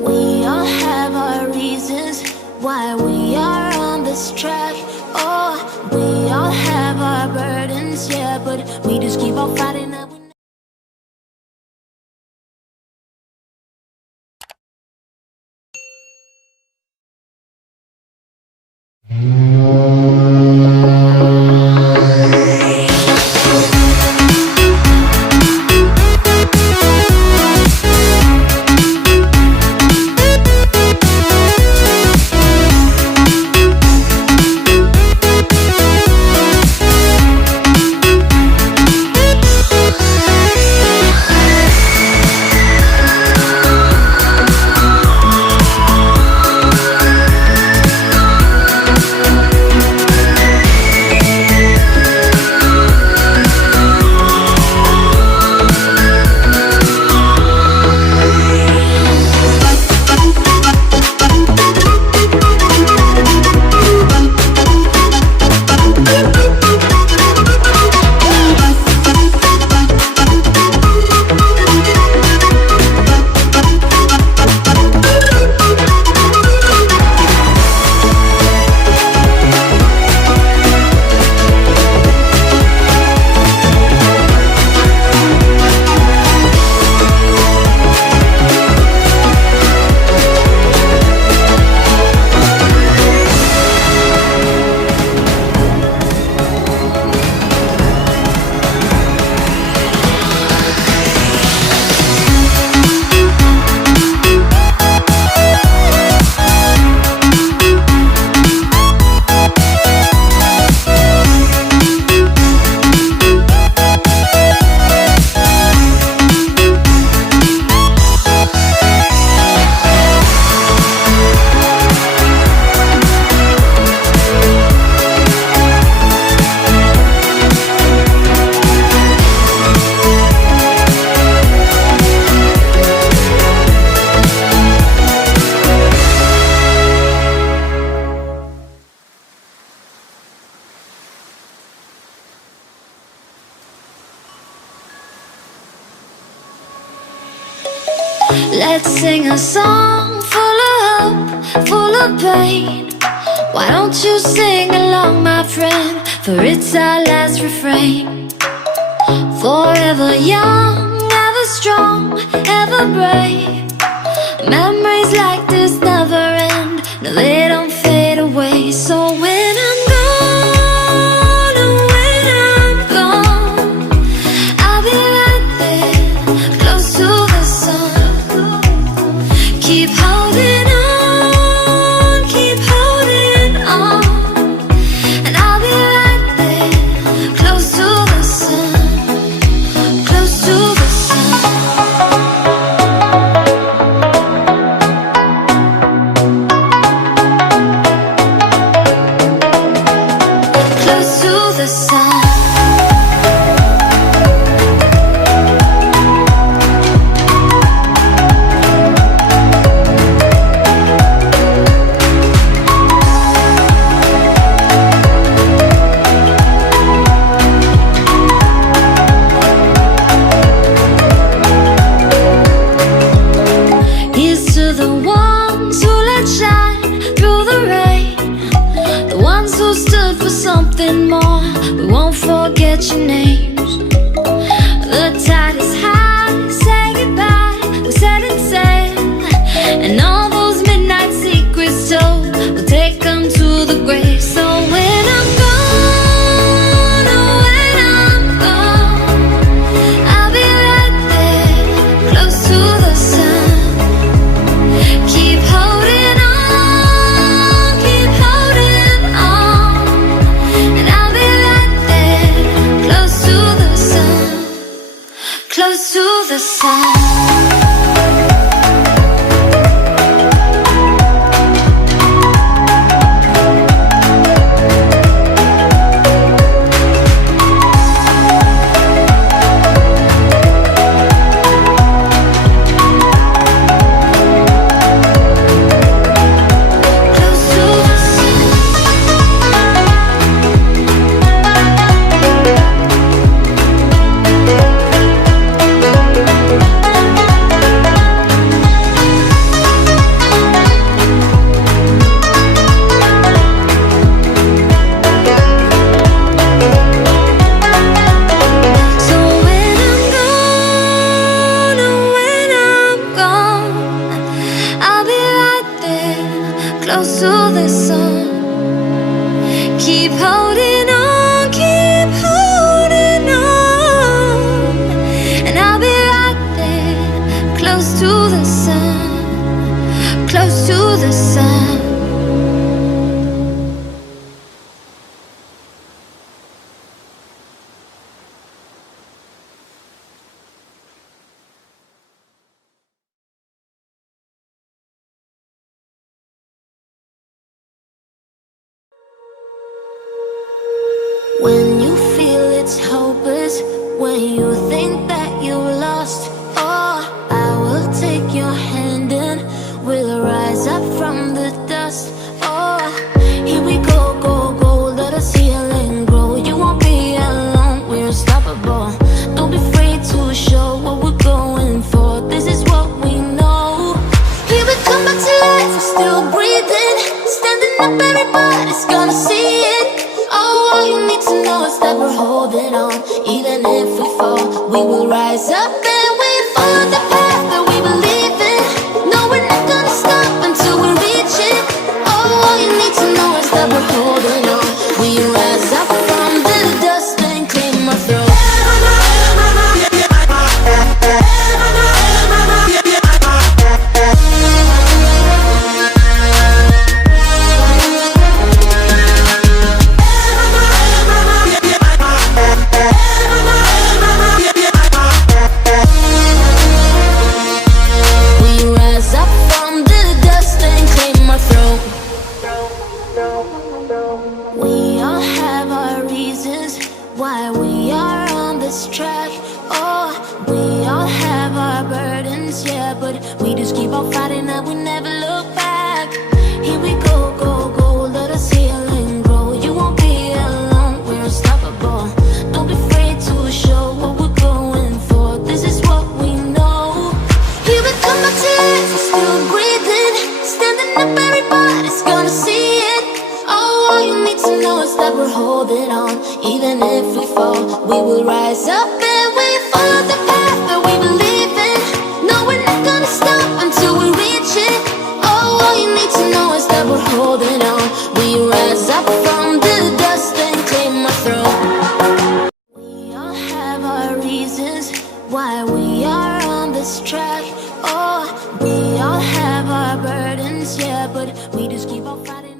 We all have our reasons why we are on this track. Oh, we all have our burdens, yeah, but we just keep on fighting that. Let's sing a song full of hope, full of pain. Why don't you sing along, my friend? For it's our last refrain. Forever young, ever strong, ever brave. Memories like this never end. No, they don't fade away. So when I'm gone, oh, when I'm gone, I'll be right there, close to the sun. Keep holding on, keep holding on, and I'll be right there, close to the sun, close to the sun. Close to the sun. Here's to the ones who let shine through the rain, the ones who stood for something more. We won't forget your names. The tide is high, say goodbye, we're setting sail, and all those midnight secrets told, we'll take them to the grave. So when I'm gone, oh, when I'm gone, I'll be right there, close to the sun. Keep holding on, keep holding on, and I'll be right there, close to the sun, close to the sun. to the sun. Keep holding on, keep holding on, and I'll be right there, close to the sun, close to the sun. When you feel it's hopeless, when you think that you lost, oh, I will take your hand and we'll rise up from the dust. Oh, here we go, go, go, let us heal and grow. You won't be alone, we're unstoppable. Don't be afraid to show what we're going for. This is what we know. Here we come back to life, we're still breathing. Standing up, everybody's gonna see it. Oh, all you need to know is that we're holding on. Even if we fall, we will rise up and we follow the path that we believe in. No, we're not gonna stop until we reach it. Oh, all you need to know is that we're holding on. We rise up from the dust and clean my throat. We all have our reasons why we are on this track. Oh, we all have our burdens, yeah, but we just keep on fighting and we never look back. Here we go, go, go, let us heal and grow. You won't be alone, we're unstoppable. Don't be afraid to show what we're going for. This is what we know. Here we come back to life, we're still breathing. Standing up, everybody's gonna see it. Oh, all you need to know is that we're holding on. Even if we fall, we will rise up and we follow the path that we believe in. No, we're not gonna stop until we reach it. Oh, all you need to know is that we're holding on. We rise up from the dust and clear my throat. We all have our reasons why we are on this track. Oh, we all have our burdens, yeah, but we just keep on fighting.